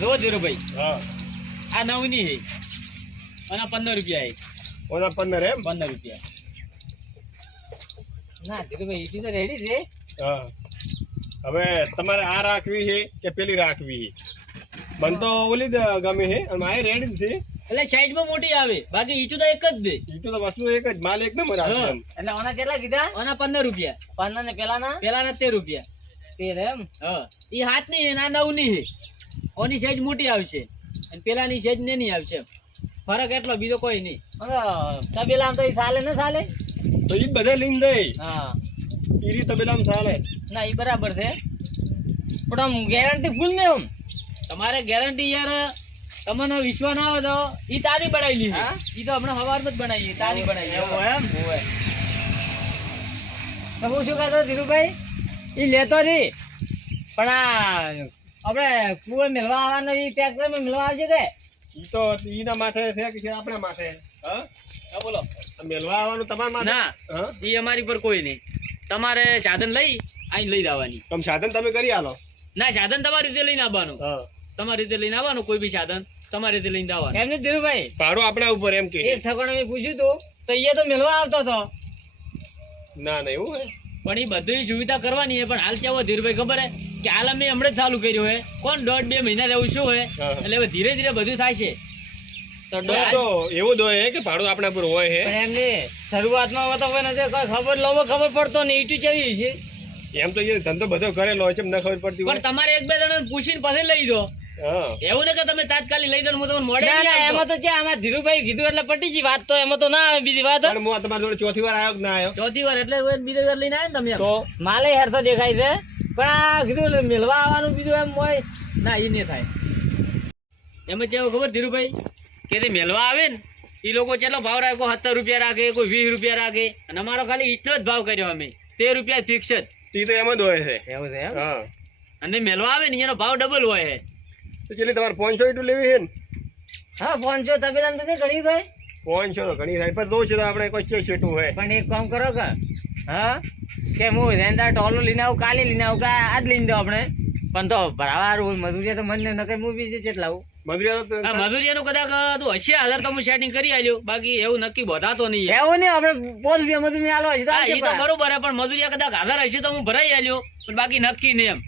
જો ધીરુભાઈ હા આ 9 ની છે અને 15 રૂપિયા છે. ઓના 15 એમ 15 રૂપિયા ના ધીરુભાઈ ઈટી તો રેડી છે. હા હવે તમારે આ રાખવી છે કે પેલી રાખવી છે? મને તો ઓલી જ ગમે છે અને મારે રેડી જ છે. એટલે સાઈડ માં મોટી આવે બાકી ઈટું તો એક જ દે. ઈટું તો વસ્તુ એક જ, માલ એક નંબર આવે એમ. એટલે ઓના કેટલા કીધા? આના 15 રૂપિયા. 15 ને પેલાના પેલાના 13 રૂપિયા. 13 એમ. હા ઈ 7 ની છે ના 9 ની છે. ઓની સાઈઝ મોટી આવશે અને પેલાની સાઈઝ નાની આવશે. ફરક એટલો બીજો કોઈ નહીં. તબેલામાં તો ઈ ચાલે ને ચાલે? તો ઈ બધા લઈને દે. હા ઈરી તબેલામાં ચાલે. ના ઈ બરાબર છે પણ આમ ગેરંટી ફૂલ ને એમ. તમારે ગેરંટી યાર તમને વિશ્વાસ ના આવે તો ઈ તારી બનાવેલી છે. ઈ તો હમણાં સવારમાં જ બનાવી તારી બનાવી. એવું એમ હોય તો હું શું કહેતો ધીરુભાઈ ઈ લેતો નહીં પણ આ આપણે કુએ મેળવા આવવાનો ઈ ટ્રેક્ટર માં મેળવા આવશે કે? ઈ તો ઈના માથે છે કે છે આપણા માથે? હા હા બોલો. મેલવા આવવાનું તમારા માથે? ના હા ઈ અમારી પર કોઈ નહીં. તમારે સાધન લઈ આઈને લઈ જવાની. તમે સાધન તમે કરી આલો. ના સાધન તમારી રીતે લઈને આવવાનું. હા તમારી રીતે લઈને આવવાનું. કોઈ બી સાધન તમારી રીતે લઈને આવવાનું. એમને ધીરુભાઈ ભાડું આપણા ઉપર એમ કે? એક ઠકોણે મેં પૂછ્યું તું તો એ તો મેળવા આવતો હતો. ના ના એવું હે? પણ એ બધી સુવિધા કરવાની છે પણ હાલ ચાવો ધીરુભાઈ ખબર હે કે હાલ અમે હમણાં જ ચાલુ કર્યું હે. કોણ 1.5-2 મહિના જેવું શું હે એટલે હવે ધીરે ધીરે બધું થાય છે. તો એવું જ હોય કે ભાડું આપણા પર હોય હે? પણ એમને શરૂઆતમાં હવે તો કોઈ નથી કોઈ ખબર પડતો નહીં ઈટું ચવી છે. એમ તો એ ધંધો બધો કરેલો હોય છે એમ ના ખબર પડતી પણ હોય. તમારે એક બે જણા પૂછીને પછી લઈ દો. હા એવું ને કે તમે તાત્કાલિક લઈ દો ને હું તમને મોડે ના, નહીં ના, આવતો. એમાં તો છે આમાં ધીરુભાઈ કીધું એટલે પટી ગઈ વાત. તો એમાં તો ના આવે બીજી વાત. પણ હું આ તમારી જોડે ચોથી વાર આવ્યો કે ના આવ્યો? ચોથી વાર એટલે હવે બીજી વાર લઈને આવ્યા ને તમે એમ. તો માલે હેરતો દેખાય છે પણ આ કીધું એટલે મેળવા આવવાનું બીજું એમ હોય. ના એ નહીં થાય. એમાં કેવું ખબર ધીરુભાઈ કે તે મેલવા આવે ને એ લોકો કેટલો ભાવ રાખે? કોઈ 17 રૂપિયા રાખે, કોઈ 20 રૂપિયા રાખે અને અમારો ખાલી એટલો જ ભાવ કર્યો અમે 13 રૂપિયા ફિક્સ જ. ઈ તો એમ જ હોય છે. એવું છે એમ. હા અને મેલવા આવે ને એનો ભાવ ડબલ હોય છે. તો ચેલી તમારે 500 ઈટું લેવી છે ને? હા 500 તબેલામાં તો નહીં ઘણી ભાઈ 500 તો ઘણી થાય પણ દો છે તો આપણે કોઈ છે શેઠું હોય. પણ એક કામ કરો કે હા કે હું રેંદા ટોલો લઈને આવું કાલે લઈને આવું કે આજ લઈને દો આપણે પણ તો ભરાવાળું મજૂરી તો મને નકે હું બીજે કેટલા આવું મજૂરિયા તો હા મજૂરીનું કદાચ તો 80,000 તો હું સેટિંગ કરી આલ્યો બાકી એવું નક્કી બધાતો નહીં. એવું નહીં આપણે 5 રૂપિયા મજૂરી આલો હશે તો હા આવશે એ તો પણ. બરોબર હે પણ મજૂરિયા કદાચ 1000 હશે તો હું ભરાઈ આલ્યો પણ બાકી નક્કી નહીં એમ.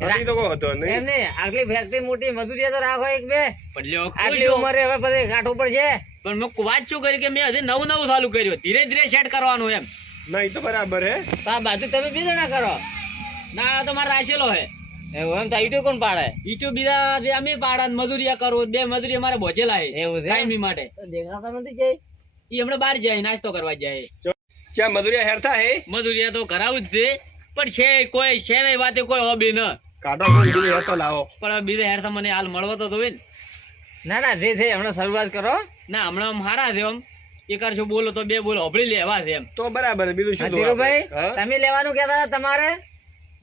બાકી તો કોઈ હતો એમ નહીં. નહીં આટલી ફેક્ટરી મોટી મજૂરી તો રાખો એક બે પણ લ્યો આટલી ઉંમરે હવે પછી કાઠું પડશે. પણ મેં વાત શું કરી કે મેં હજી નવું ચાલુ કર્યું ધીરે ધીરે સેટ કરવાનું એમ. ના ઈ તો બરાબર હે. તો આ બાજુ તમે બીજો ના કરો. ના આ તો મારે રાખેલો હે એવું એમ તો ઈટું કોણ પાડે? ઈચું બીજા જે અમે પાડા ને મજૂરિયા કરું 2 મજૂરી અમારે ભોજેલા હે એવું છે? કાયમી માટે. તો દેખાતા નથી જઈ. ઈ હમણાં બહાર જાય નાસ્તો કરવા જાય. ક્યાં મજૂરિયા હેરતા હે? મજૂરિયા તો કરાવું જ દે પણ છે કોઈ છે નહીં વાતે કોઈ હોબી ન કાઢો કોઈ બીજો હેરતો લાવો. પણ બીજા હેર તો મને હાલ મળવો તો જોવે ને. ના ના જે છે હમણાં શરૂઆત કરો. ના હમણાં આમ હારા છે આમ એક કરશો બોલો તો 2 બોલો હબળી લેવા છે એમ. તો બરાબર બીજું શું જોવું ધીરુભાઈ આપણે? હા? તમે લેવાનું કહેતા હતા તમારે?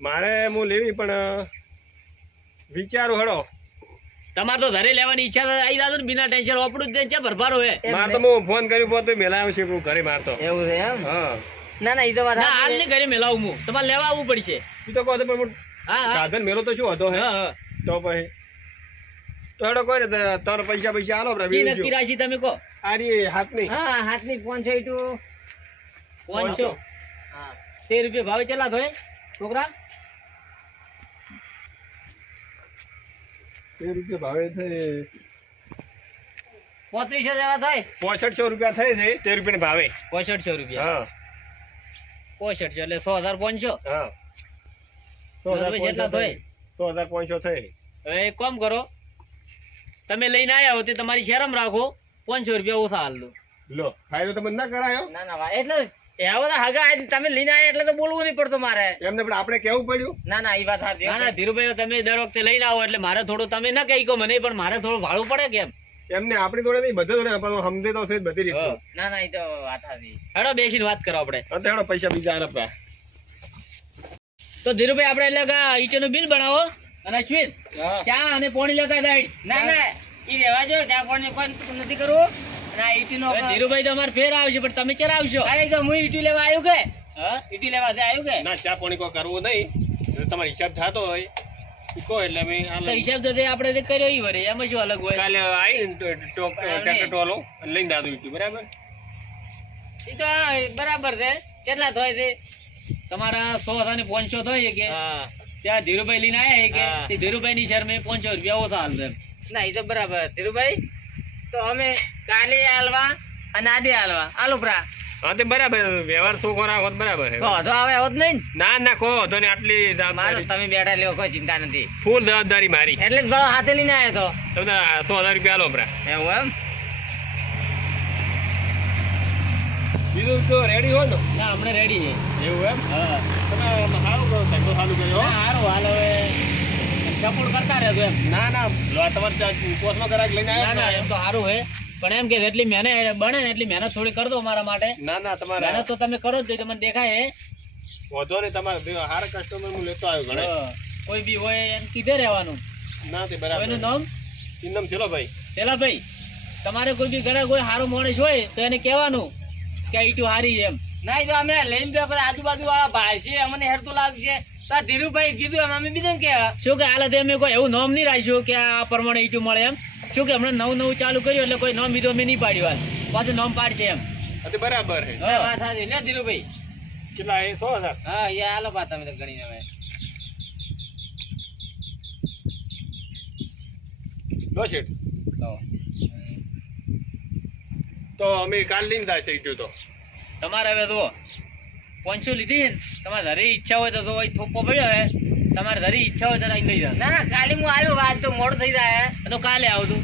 મારે હું લેવી પણ વિચારું હડો. તમારે તો ઘરે લેવાની ઈચ્છા તો આવી જાતો ને બિના ટેન્શન આપણું જ છે ભરભારો હે. માર તો હું ફોન કર્યું પોતે મેલાવ્યો છે હું ઘરે મારતો. એવું છે એમ. હા ના ના એ તો વાત ના હાલ સાચી નહીં ઘરે મેલાવું હું તમારે લેવા આવવું પડશે. ઈ તો કહો તો પણ હું હા હા સાધન મેલો તો શું હતો હે? હા હા તો પછી તો હેડો કોઈ ને તારો પૈસા આલો ઈ બીજું નક્કી શું? રાશિ તમે કહો. આરી હાથની હા હાથની 500 ઈટું. 500 હા 13 રૂપિયા ભાવે ચલા થાય છોકરા? 13 રૂપિયા ભાવે થઈ 3500 જેવા થાય. 6500 રૂપિયા થઈ છે 13 રૂપિયા ભાવે. 6500 રૂપિયા. હા 6500 એટલે 100,500. હા બરાબર, જેટલા થાય. 100,500 થઈ. હવે એક કામ કરો તમે લઈને આયા હો તે તમારી શરમ રાખો 500 રૂપિયા ઓછા હાલ દો. લો ફાયદો તમને ના કરાયો? ના ના ભાઈ એટલે એવા બધા હગા તમે લઈને આવ્યા એટલે તો બોલવું નહીં પડતું મારે. એમને પણ આપણે કેવું પડ્યું. ના ના એ વાત સાચી. ના ના ધીરુભાઈ તમે દર વખતે લઈને આવો એટલે મારે થોડું તમે ના કહી કહો મને પણ મારે થોડું ભાડું પડે કેમ. એમને આપણી જોડે નહીં બધે જોડે પણ સમજે તો છે જ બધી રીતે. ના ના એ તો વાત સાચી. હેડો બેસીને વાત કરો આપણે. અને હેડો પૈસા બીજા આલપરા. તો ધીરુભાઈ આપણે એટલે કે ઈચોનું બિલ બનાવો અને અશ્વિન ચા અને પાણી લેતા જાય. ના ના એ રહેવા જો ચા પાણી કોઈ નથી કરવું. ના ઈટીનો હવે ધીરુભાઈ તો અમારે ફેર આવશે પણ તમે ક્યારે આવશો? અરે તો હું ઈટી લેવા આવ્યું કે હા ઈટી લેવા આવ્યું કે ના ચા પાણી કોઈ કરવું નહીં. જો તમારો હિસાબ થતો હોય ઈ કહો એટલે અમે આ તો લઈ હિસાબ તો તે આપણે તે કર્યો ઈ વળી એમાં શું અલગ હોય કાલે આવીને ટ્રેક્ટર ટોલો લઈને દાદુ ઈટું બરાબર ઈ તો બરાબર છે કેટલા થાય છે તમારા 100 થાય ને 500 થાય કે હા ત્યાં ધીરુભાઈ લઈને આયા કે હા. તે ધીરુભાઈ ની શરમે 500 રૂપિયા ઓછા હાલ છે ના એ તો બરાબર ધીરુભાઈ તો અમે કાલે હાલવા અને આજે હાલવા આલુ પ્રા હા તે બરાબર વ્યવહાર શું રાખો તો બરાબર છે તો વધો આવે હોત નહીં ને? ના ના કહો તો ને આટલી મારો જવાબદારી તમે બેઠા લેવો કોઈ ચિંતા નથી ફૂલ જવાબદારી મારી એટલે જ ગળો હાથે લઈને આવ્યો તો તમને 100,000 રૂપિયા આલો બરા એવું એમ બીજું તો રેડી હોય ને ના હમણાં રેડી છે એવું એમ હા તમે સારું કરો ધંધો ચાલુ કર્યો હો. ના, હારું હાલ હવે સપોર્ટ કરતા રહેજો એમ ના ના લો તમારે પોસ્ટમાં કરાક લઈને ના ના આવ્યા એમ તો સારું હે પણ એમ કે જેટલી મહેનત બને ને એટલી મહેનત થોડી કરજો મારા માટે ના ના તમારે મહેનત તો તમે કરો જ તો તમને દેખાય હે વધો નહીં તમારે હારા કસ્ટમર હું લેતો આવ્યો ઘણા હા. કોઈ બી હોય એમ કીધે રહેવાનું ના તે બરાબર કોઈનું નામ ઇન્દમ છેલો ભાઈ પેલા ભાઈ તમારે કોઈ બી ઘરે કોઈ સારો માણસ હોય તો એને કહેવાનું કે આ ઈટુ હારી છે એમ ના એ તો અમે લઈને તો બધા આજુબાજુ વાળા ભાઈ છે અમને હેરતું લાગશે તો આ ધીરુભાઈ કીધું એમ અમે બીજાને કહેવા શું કે હાલત અમે કોઈ એવું નામ નહીં રાખ્યું કે આ પ્રમાણે ઈટુ મળે એમ શું કે હમણાં નવું ચાલુ કર્યું એટલે કોઈ નામ બીજું અમે નહીં પાડ્યું હાલ પાછું નામ પાડશે એમ હા તે બરાબર છે હા. વાત સાચી લે ધીરુભાઈ કેટલા એ 100,000 હા એ હાલો પા તમે તો ગણીને હવે લો શેઠ તો અમે કાલ લઈને જાય છે ઈટું તો તમારે હવે જુઓ 500 લીધી છે ને તમારે ઘરે ઈચ્છા હોય તો જો અહીં થોપો પડ્યો હે તમારે ઘરે ઈચ્છા હોય તો અહીં લઈ જાઓ ના ના કાલે હું આવ્યો વાત તો મોડું થઈ જાય તો કાલે આવતું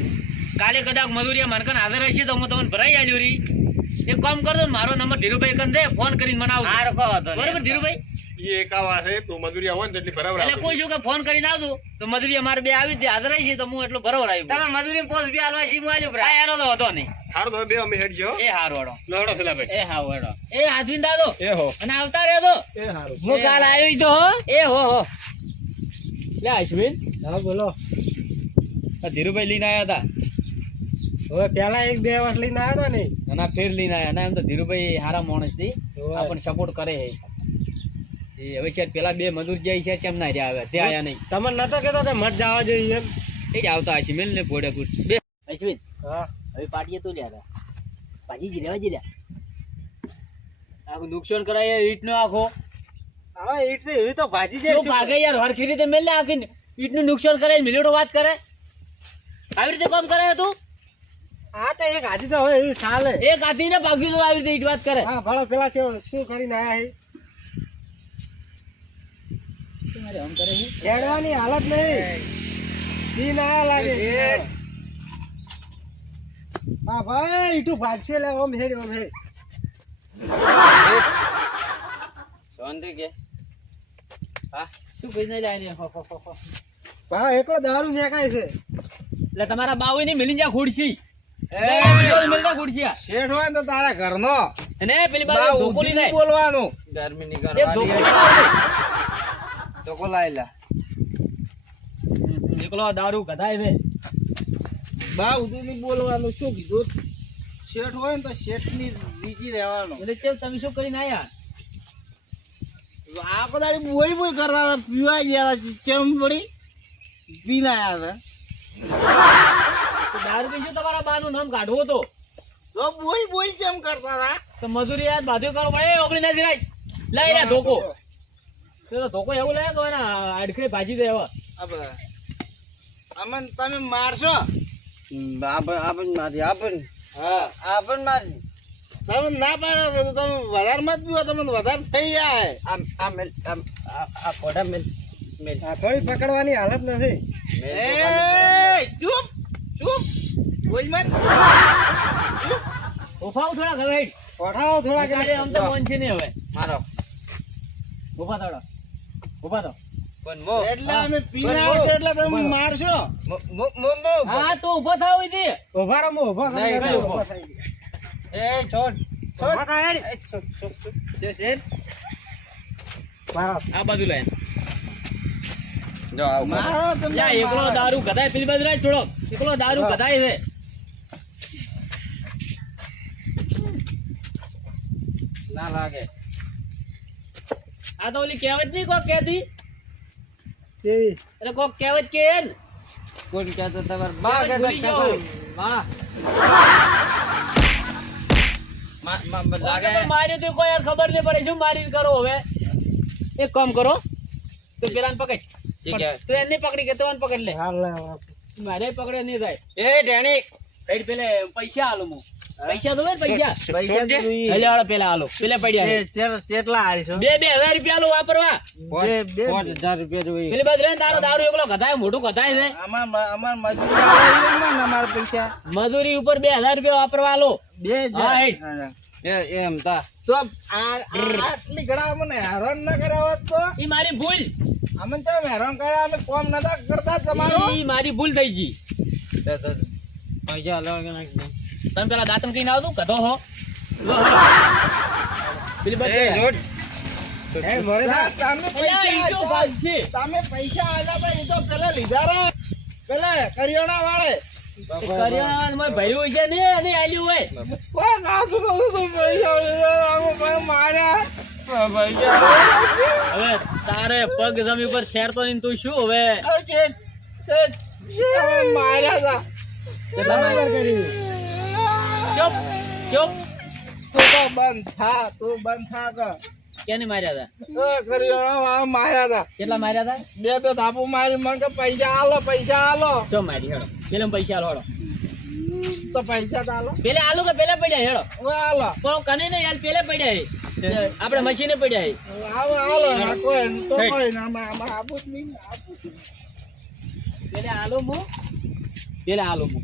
કાલે કદાચ મજૂરિયા મનકન હાજર હશે તો હું તમને ભરાઈ આલ્યું રી એક કામ કરજો ને મારો નંબર ધીરુભાઈ કન દે ફોન કરીને મને આવજો હારો કહો તો બરોબર ધીરુભાઈ એ એકાવા છે તો મજૂરિયા હોય ને તેટલી બરાબર એટલે કોઈ શું કે ફોન કરીને આવજો તો મજૂરિયા મારે બે આવી જ હાજર હશે તો હું એટલું બરોબર આવી તમે મજૂરી પોસ્ટ બી હાલવા છે હું આવ્યો હા એનો તો હતો નહીં સારું તો બે અમે હેડ જો એ હારો હેડો લહડો પેલા ભાઈ એ હાવ હેડો એ હાથવીન દાદો એ હો અને આવતા રહેજો એ સારું હું કાલ આવ્યો ઈ તો હો એ હો લે અશ્વિન હા બોલો આ ધીરુભાઈ લઈને આવ્યા હતા હવે પેલા 1-2 વર્ષ લઈને આવ્યા હતા ને અને આ ફેર લઈને આવ્યા અને એમ તો ધીરુભાઈ હારા માણસ થી હોવે. આપણને સપોર્ટ કરે છે એ હવે છે પેલા બે મજૂર જાય છે કેમ ના રહ્યા આવ્યા ત્યાં આયા નહીં તમને નતો કેતો કે મત જવા જોઈએ એમ એ જ આવતા હશે મેલ ને ભોડે ભૂડ બે અશ્વિન હા હવે પાટીએ તો લ્યા પાછી જ રહેવા જ લ્યા આખું નુકસાન કરાય ઈટ નો આખો હવે ઈટ થી એવી તો ભાજી શું જાય ભાગે યાર હરખી રીતે મેલ ને આખી ઈટ નું નુકસાન કરાય મિલેટો વાત કરે આવી રીતે કામ કરે તું આ તો એક હાજી તો હવે એવી ચાલે એક હાથી ને ભાગ્યું તો આવી રીતે ઈટ વાત કરે હા ભલો પેલા શું કરીને આયા શું મારે આમ કરે છે છે હેડવાની હાલત નહીં ઈ ના લાગે હા ભાઈ ઈટુ ભાગશે લે ઓમ હેડ શાંતિ કે હા શું કઈ નહીં લાઈને હા એકલો દારૂ મેકાય છે એટલે તમારા બાવી ની મિલી જા ખુરશી મિલતા ખુરશી આ શેઠ હોય તો તારા ઘરનો અને પેલી બાજુ ધોકો લઈ જાય બોલવાનું ગરમી ની એક ધોકો લઈ જાય. તો કો લાયલા એકલો દારૂ કઢાય છે બા ઉધી ની બોલવાનું શું કીધું શેઠ હોય ને તો શેઠ ની બીજી રહેવાનું એટલે ચેવ તમે શું કરીને આયા આ કદાચ બોલ બોલ કરતા હતા પીવા ગયા ચેમ પડી પી ના આવ્યા તો દારૂ પીશું તમારા બાનું નામ કાઢવું તો તો બોલ બોલ ચેમ કરતા હતા તો મજૂરી યાર બાધુ કરો પડે ઓગળી ના દિરાય લઈ લે ધોકો તો ધોકો એવું લે તો એના અડખે ભાજી દે હવે અમન તમે મારશો આપણ મારી આપણ હા આપણ મારી તમે ના પાડો તો તમે વધારે મત પીવો તમે વધારે થઈ જાય આમ આ મેલ આમ આ કોડા મેલ મેલ થોડી પકડવાની હાલત નથી એ ચૂપ ચૂપ બોલ મત ઉફાવ થોડા ઘરે પઠાવો થોડા કે આમ તો મન છે ને હવે મારો ઉભા થોડા ઉભા થો પણ મો એટલે અમે પીના આવશે એટલે તમે મારશો મો મો મો હા તો ઉભો થાવ હોય ઉભા રહો ઉભા નહીં, કરો ઉભો. થઈ ગયો. એ છોડ ઉભા થા હેડ. શેર મારો આ બાજુ લાય જો આવ મારો તમે જા એકલો દારૂ ગધાય પેલી બાજુ રાખ થોડો એકલો દારૂ ગધાય છે ના લાગે આ તો ઓલી કહેવત નહીં કોક કહેતી કેવી એટલે કોક કહેવત કે હે ને કોણ કહેતો તમારે બા કહેવત ભૂલી કહેતા જાઓ. બા લાગે મારી તો કોઈ યાર ખબર નહીં પડે શું મારી કરો હવે એક કામ કરો તું પેલાને પકડ ઠીક હે. તું એને પકડી કે તું પકડ લે હાલ લે મારે પકડે નહીં થાય એ ટેણી કઈ પેલે પૈસા આલો હું પૈસા તો પૈસા પૈસા છોડ દે. જોઈએ. એટલે વાળો પેલા આલો પેલા પડ્યા ચેટલા આલીશો? 2,000 રૂપિયા આલો વાપરવા બે 5,000 રૂપિયા જોઈએ. પેલી બાજુ રે તારો દારૂ એકલો ગધાય મોટું ગધાય છે અમાર મજૂરી આવે ને અમારા પૈસા મજૂરી ઉપર 2,000 રૂપિયા વાપરવા આલો 2000. હા, હેડ. હા. એમ તા તો આટલી ઘણા મને હેરાન ના કર્યા હોત તો ઈ મારી ભૂલ અમે તો હેરાન કર્યા, અમે કોમ નતા કરતા તમારો. ઈ મારી ભૂલ થઈ ગઈ પૈસા અલગ નાખ દે. તમે પેલા દાંતમ કઈ ના આવતું કધો હો પેલી બાજુ એ જોડ. એ વરદા, તમે અલ્યા, ઈ તો પૈસા વાત છે. તમે પૈસા આલ્યા તા એ તો પેલા લીધા રે પેલા કરિયાણા વાળે એ કરિયાણામાં ભર્યું છે ને અને આલ્યું હોય કોઈ કાતું નતું તો પૈસા લીધા, અમે ભાઈ માર્યા પૈસા હવે તારે પગ જમી પર ખેરતો નહીં તું શું હવે માર્યા તા કેટલા ચૂપ ચૂપ તું તો બંધ થા, તું બંધ થા કર. કેને માર્યા હતા તો કરિયાણા વાળા માર્યા તા, કેટલા માર્યા હતા બે ધાપુ મારી મને કે પૈસા આલો પૈસા આલો. ચો મારી હેડો પેલા પૈસા આલો હેડો તો પૈસા તો આલો. પેલા આલુ કે પેલા પડ્યા હેડો હવે આલો પણ કને નહીં યાર પેલા પડ્યા હે આપણે મશીને પડ્યા હે આવો આલો આ કોઈ તો કોઈ ના આમાં આપું જ નહીં આપું જ નહીં. પેલા આલો મો પેલા આલો મો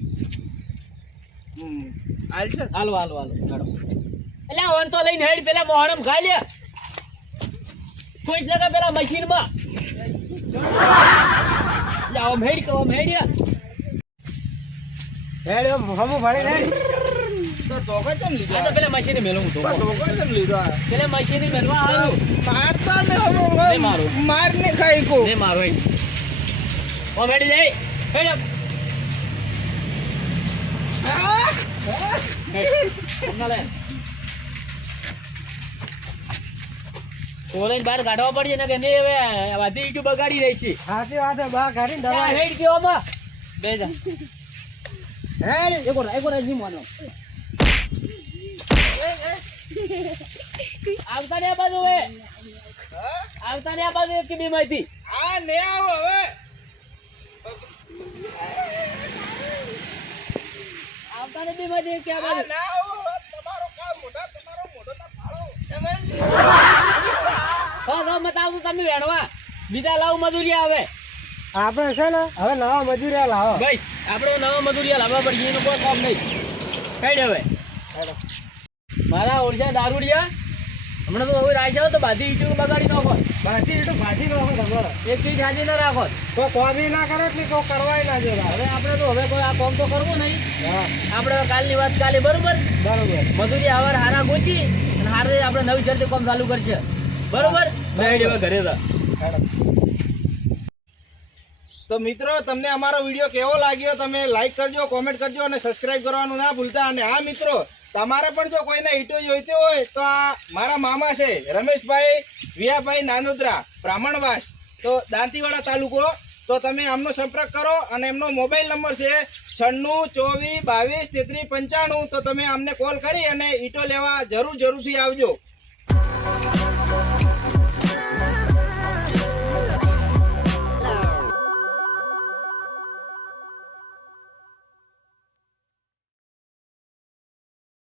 આલ છે આલો આલો આલો હેડો એટલે ઓન તો લઈને હેડ પેલા મોહણમ ખાઈ લે કોઈ જ લગા પેલા મશીનમાં લે ઓમ હેડ કે ઓમ હેડ યાર હેડ હમુ ભાડે હેડ તો ધોકા કેમ લીધો આ તો પેલા મશીને મેલો હું તો ધોકા કેમ લીધો પેલા મશીને મેલવા આલો મારતા ને નહીં મારું. માર ને ખાઈ કો ને મારો હેડ ઓમ હેડ જાય હેડ અપ ના લે કોલેજ બહાર કાઢવા પડશે ને કે નહીં હવે વાધી ઈટુ બગાડી રહી છે સાચી વાત છે બા ગાડી ત્યાં હેડ કેવો માં બે જા હેડ એકો જી મોનો આવતા ને આ બાજુ હવે આવતા ને આ બાજુ એક બી માંથી આ ને આવો હવે આવતા ને બી માંથી એક આ આ બાજુ ના આવો હવે. તમારો કામ મોઢા તમારો મોઢો ના ફાળો હા મત આવતું તમે વેણવા બીજા લાવ મજૂરી આવે આપણે છે ને હવે નવા મજૂરિયા લાવો બસ આપણે નવા મજૂરી લાવવા પડશે એનું કોઈ કામ નહીં કઈ હવે મારા ઓરછા દારૂડિયા હમણાં તો હવે રાશ આવે તો બાધી ઈટું બગાડી નાખો ભાજી તો ભાજી નો તમારો એક ચીજ હાજી ના રાખો તો કોમી ના કરે એટલે કોઈ કરવાય ના જો હવે આપણે તો હવે કોઈ આ કામ તો કરવું નહીં હા આપણે કાલની વાત કાલે બરોબર બરોબર મજૂરી આવાર હારા ગોચી અને હારે આપણે નવી શરતે કામ ચાલુ કરશે બરોબર રેડી હવે ઘરે હતા તો મિત્રો તમને અમારો વિડીયો કેવો લાગ્યો તમે લાઈક કરજો કોમેન્ટ કરજો અને સબસ્ક્રાઇબ કરવાનું ના ભૂલતા. અને હા મિત્રો તમારે પણ જો કોઈને ઈંટો જોઈતી હોય તો આ મારા મામા છે રમેશભાઈ વિયાભાઈ નાનોદરા બ્રાહ્મણવાસ તો દાંતીવાડા તાલુકો તો તમે આમનો સંપર્ક કરો અને એમનો મોબાઈલ નંબર છે 9624223395 તો તમે આમને કોલ કરી અને ઈંટો લેવા જરૂરથી આવજો.